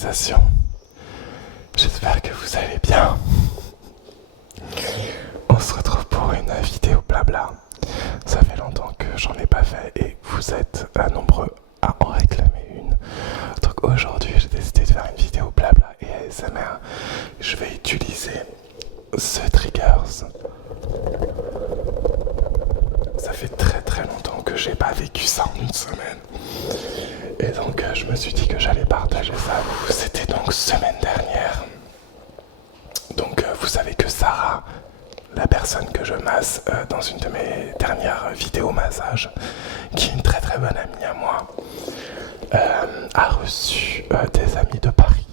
conversation. J'espère que vous allez bien. On se retrouve pour une vidéo blabla. Ça fait longtemps que j'en ai pas fait et vous êtes nombreux à en réclamer une. Donc aujourd'hui j'ai décidé de faire une vidéo blabla et ASMR. Je vais utiliser The Triggers. Ça fait très longtemps que j'ai pas vécu ça en une semaine. Et donc je me suis dit que j'allais partager ça avec vous. C'était donc semaine dernière. Donc vous savez que Sarah, la personne que je masse dans une de mes dernières vidéos massage, qui est une très bonne amie à moi, a reçu des amis de Paris.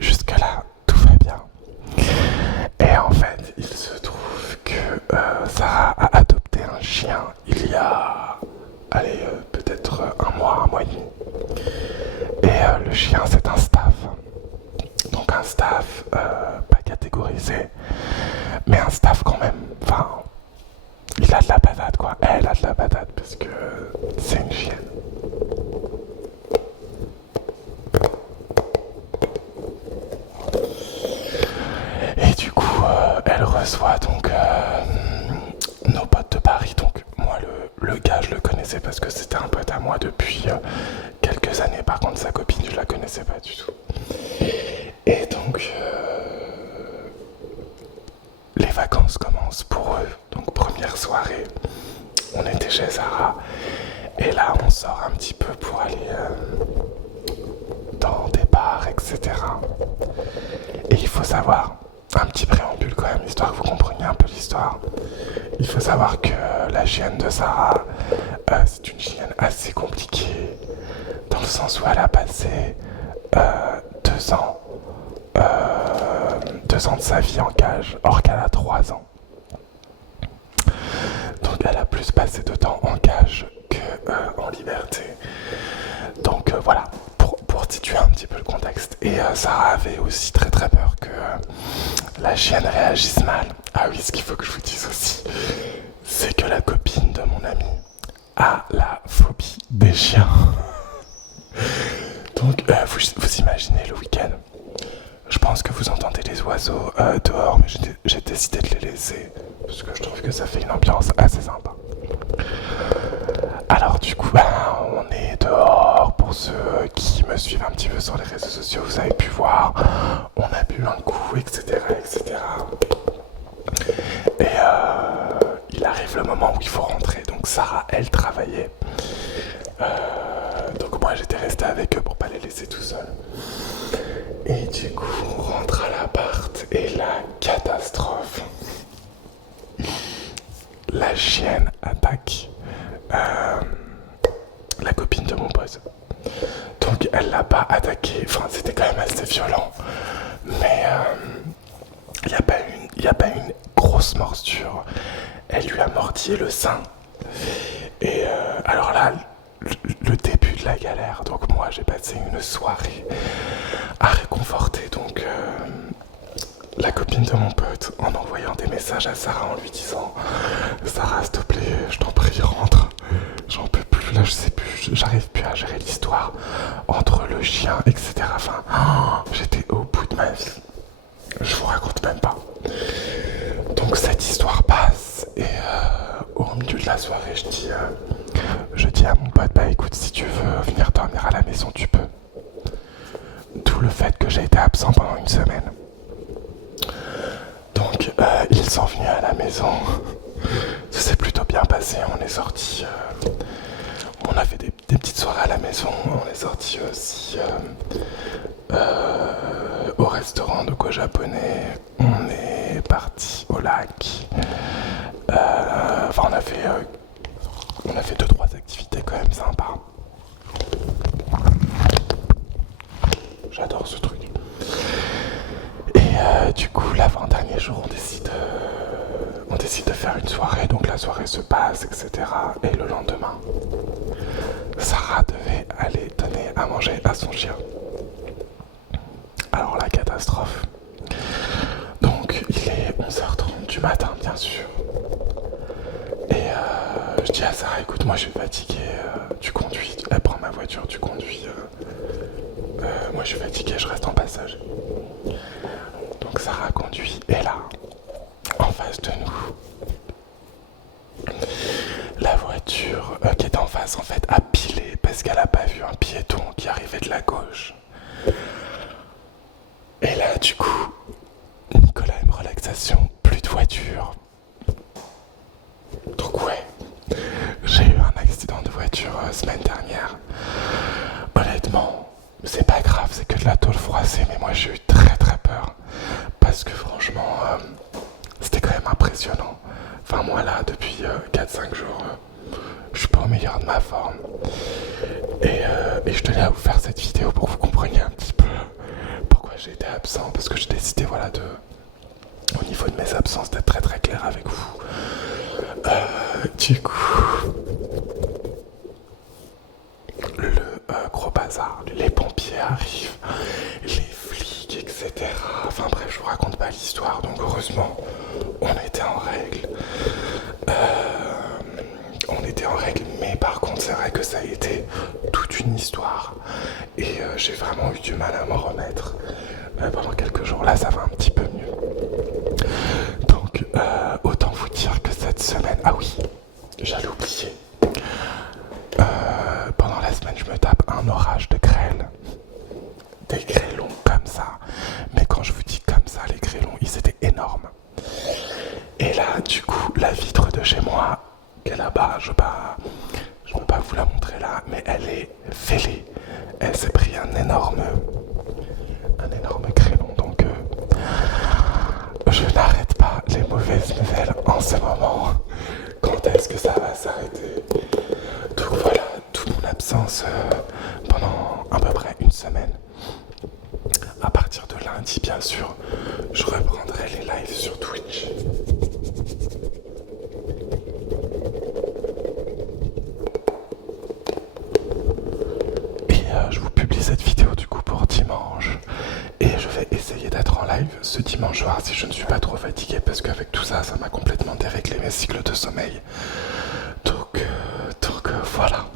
Jusque là, tout va bien. Et en fait, il se trouve que Sarah a adopté un chien il y a, peut-être un mois et demi. Et le chien, c'est un staff. Donc un staff pas catégorisé, mais un staff quand même. Enfin, il a de la patate quoi. Elle a de la patate parce que c'est une chienne. Et du coup, elle reçoit donc nos potes de Paris. Donc moi, le gars, je le connaissais parce que c'était un pote à moi depuis quelques années. Par contre, sa copine, je la connaissais pas du tout. Et donc, les vacances commencent pour eux. Donc première soirée, on était chez Sarah. Et là, on sort un petit peu pour aller dans des bars, etc. Et il faut savoir, un petit préambule quand même, histoire que vous compreniez un peu l'histoire. Il faut savoir que la chienne de Sarah, c'est une chienne assez compliquée, dans le sens où elle a passé 2 ans, 2 ans de sa vie en cage, or qu'elle a 3 ans. Donc elle a plus passé de temps en cage que en liberté. Donc voilà, pour situer un petit peu le contexte. Et Sarah avait aussi très peur que la chienne réagisse mal. Ah oui, ce qu'il faut que je vous dise aussi, c'est que la copine de mon ami a la phobie des chiens. Donc vous imaginez le week-end. Je pense que vous entendez les oiseaux dehors, mais j'ai décidé de les laisser parce que je trouve que ça fait une ambiance assez sympa. Alors du coup, on est dehors. Pour ceux qui me suivent un petit peu sur les réseaux sociaux, vous avez pu voir, on a bu un coup, etc. Et il arrive le moment où il faut rentrer. Donc Sarah, elle travaillait. Donc moi, j'étais resté avec eux pour pas les laisser tout seuls. Et du coup, on rentre à l'appart et la catastrophe. La chienne attaque la copine de mon pote. Donc elle l'a pas attaqué, enfin c'était quand même assez violent. Mais il n'y a pas une grosse morsure. Elle lui a mordi le sein. Et alors là, le début de la galère. Donc moi j'ai passé une soirée à réconforter donc la copine de mon pote en envoyant des messages à Sarah en lui disant Sarah s'il te plaît, je t'en prie rentre, j'en peux plus, là je sais plus, j'arrive plus à gérer l'histoire entre le chien etc. Enfin j'étais au bout de ma vie, je vous raconte même pas. Donc cette histoire passe et au milieu de la soirée je dis à mon pote bah écoute, si tu veux venir dormir à la maison tu peux. D'où le fait que j'ai été absent pendant une semaine. Donc ils sont venus à la maison. Ça s'est plutôt bien passé. On est sortis. On a fait des petites soirées à la maison. On est sortis aussi au restaurant de japonais. On est parti au lac. Enfin on a fait 2-3 activités quand même sympas. J'adore ce truc. Et du coup, l'avant-dernier jour, on décide de faire une soirée. Donc la soirée se passe, etc. Et le lendemain, Sarah devait aller donner à manger à son chien. Alors la catastrophe. Donc il est 11h30 du matin, bien sûr. Et je dis à Sarah, écoute, moi je suis fatiguée, tu conduis. Elle prend ma voiture, tu conduis moi je suis fatigué, je reste en passage. Donc Sarah conduit et là, en face de nous, la voiture qui est en face en fait a pilé parce qu'elle a pas vu un piéton qui arrivait de la gauche. Et là du coup, Nicolas aime relaxation, plus de voiture. Donc ouais, j'ai eu un accident de voiture semaine dernière. Honnêtement, c'est pas grave, c'est que de la tôle froissée, mais moi j'ai eu très très peur. Parce que franchement, c'était quand même impressionnant. Enfin moi là, depuis 4-5 jours, je suis pas au meilleur de ma forme. Et je tenais à vous faire cette vidéo pour que vous compreniez un petit peu pourquoi j'ai été absent. Parce que j'ai décidé voilà, au niveau de mes absences d'être très très clair avec vous. Du coup, le gros bazar, les pompiers arrivent, les flics, etc. Enfin bref, je vous raconte pas l'histoire, donc heureusement, on était en règle. On était en règle, mais par contre, c'est vrai que ça a été toute une histoire. Et j'ai vraiment eu du mal à m'en remettre. Pendant quelques jours, là, ça va un petit peu mieux. Donc, autant vous dire que cette semaine... Ah oui, j'allais oublier. Pendant la semaine, je me tape un orage de grêle. Des grêlons comme ça. Mais quand je vous dis comme ça, les grêlons, ils étaient énormes. Et là, du coup, la vitre de chez moi, qui est là-bas, je peux pas vous la montrer là, mais elle est fêlée. Elle s'est pris un énorme grêlon. Donc, je n'arrête pas les mauvaises nouvelles en ce moment. Quand est-ce que ça va s'arrêter? Donc voilà, toute mon absence pendant à peu près une semaine. À partir de lundi, bien sûr, je reprendrai les lives sur Twitch. Et je vous publie cette vidéo du coup pour dimanche. Et je vais essayer d'être en live ce dimanche soir si je ne suis pas trop fatigué, parce qu'avec tout ça, ça m'a complètement déréglé mes cycles de sommeil. Donc voilà.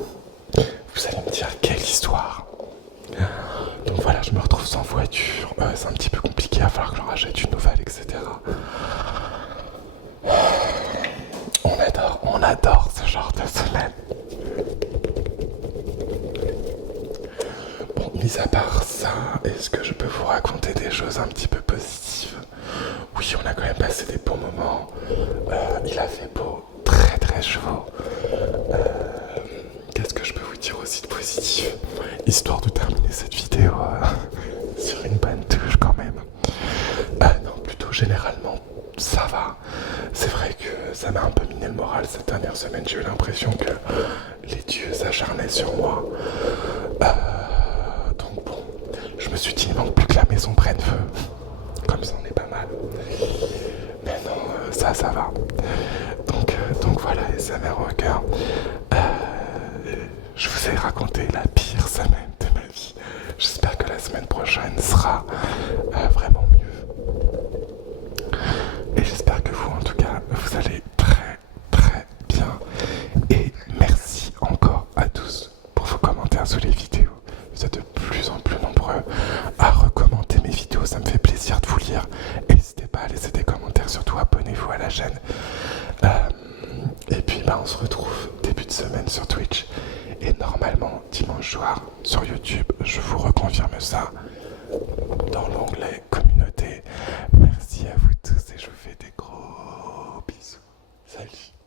Vous allez me dire quelle histoire. Donc voilà, je me retrouve sans voiture. C'est un petit peu compliqué, il va falloir que j'en rachète une nouvelle, etc. On adore ce genre de semaine. Bon, mis à part ça, est-ce que je peux vous raconter des choses un petit peu positives? Oui, on a quand même passé des bons moments. Il a fait beau, très très chaud. Qu'est-ce que je peux vous dire aussi de positif? Histoire de terminer cette vidéo sur une bonne touche quand même. Non, plutôt généralement, ça va. C'est vrai que ça m'a un peu miné le moral cette dernière semaine. J'ai eu l'impression que les dieux s'acharnaient sur moi. Donc bon, je me suis dit, il manque plus que la maison prenne feu. Comme ça, on est pas mal. Mais non, ça va. Donc voilà, SMR Rocker. Je vous ai raconté la pire semaine de ma vie. J'espère que la semaine prochaine sera vraiment mieux. Et j'espère que vous, en tout cas, vous allez très très bien. Et merci encore à tous pour vos commentaires sous les vidéos. Vous êtes de plus en plus nombreux à recommander mes vidéos. Ça me fait plaisir de vous lire. N'hésitez pas à laisser des commentaires. Surtout abonnez-vous à la chaîne. Et puis on se retrouve début de semaine sur Twitch. Et normalement, dimanche soir, sur YouTube, je vous reconfirme ça dans l'onglet communauté. Merci à vous tous et je vous fais des gros bisous. Salut!